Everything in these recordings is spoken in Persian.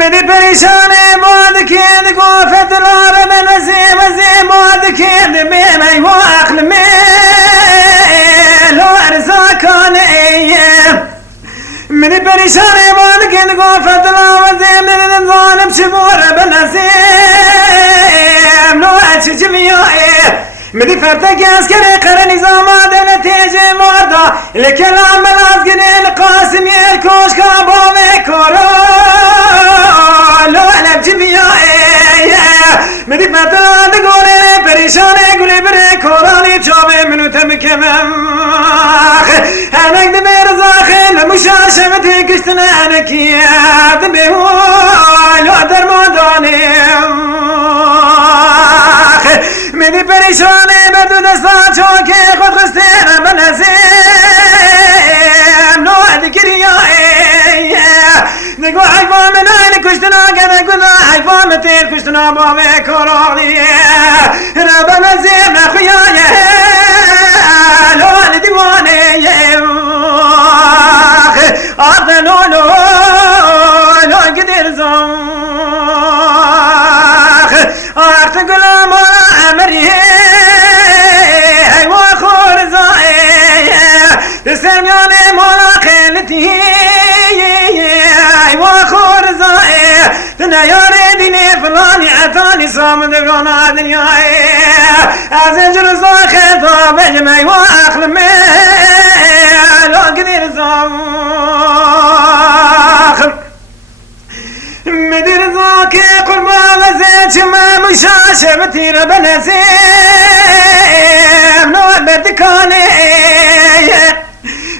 मेरी परेशानी बहुत खेद गोफत लार में वज़े वज़े बहुत खेद में मैं वो अक्ल में लो अर्ज़ा खाने मेरी परेशानी बहुत खेद गोफत लार वज़े मेरे ज़ालिम शबूर बनज़ेम लो अच्छ जमिया मेरी फर्ता क्या करे कर निज़ाम आदम नतीजे मर्दा लेकिन आमल आज गिने القاسم يركوش كابومي كورو لو أنا بجميع مدي فتلا تقولي بريشاني قولي بري كوراني تشوفي منو تمكمم أنا قد برزاخي لمشاشة متي كشتنا أنا كياد بيهوي لو درموداني مدي بريشاني بدو دستا چوكي خود خستينا بنزيم لو أذكريا نقول حيفا من أين كشتنا كذا كذا حيفا متين كشتنا بابي كوراني ربا مزيم نخيايا لو أنا ديواني أرض لولو لو قدر زاخ أرتقل ما أمري هيوا خور زاي تسمعني مولا خيلتي هيوا خور زاي تنا يريدني فلاني عطاني صامد غنا دنياي أزجر زاخ طاب جمعي وأخلمي لو قدر زاخ مدير ذاك قربان زيت ما مشاشة بتير بنزيم نوع بدكاني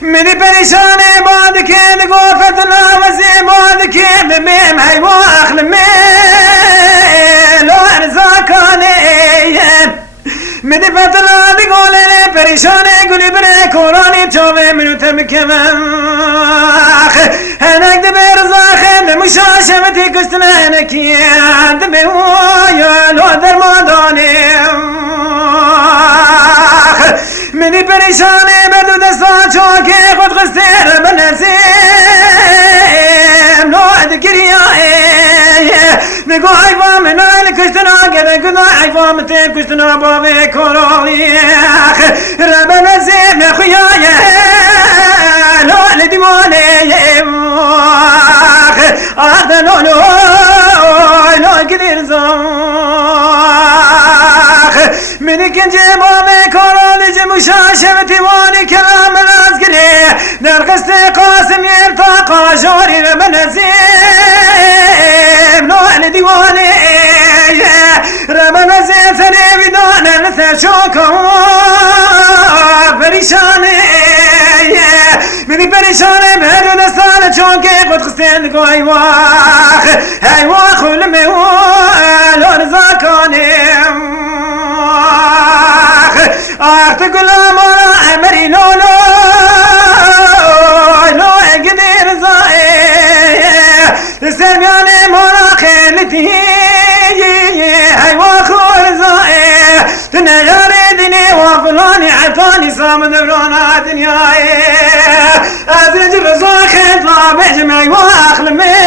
مني بريشاني بعدك لقوفتنا وزي بعدك بميم هاي واخلمي لو ارزاكاني مني فتلا بقولي بريشاني قولي بري كوراني توبي منو تمكمم انا اكدب ارزاخي مشاشة متي كستنا انا كياد بهوايا لو درماداني مني بريشاني بدو دستا چوكي خود خستير بنزيم لو اذكريا نقو حيفا من اين كشتنا كذا كذا حيفا متي كشتنا بابي كوراني ربا نزيم نخيايا لو لديواني هذا لولو لو قدر زاخ منك جيبومي كوراني جمشاشة تيواني كلام الازقري درقست قاسم يرتاقى جوري ربنزيم لو انا ديواني ربنزيم ثاني بدون الثشوكو فريشاني مني بريشاني بهدو دستانة چونكي قد خستين قو هيواخ هيواخ ولمي لو رزاكاني تقول ما أمري لولو لو قدر زاي سمعني مرا خيلتي هيواخ ورزاي تنا يريدني وفلاني عطاني صامد برونا دنياي أزج رزاخي طابع جمعي واخلمي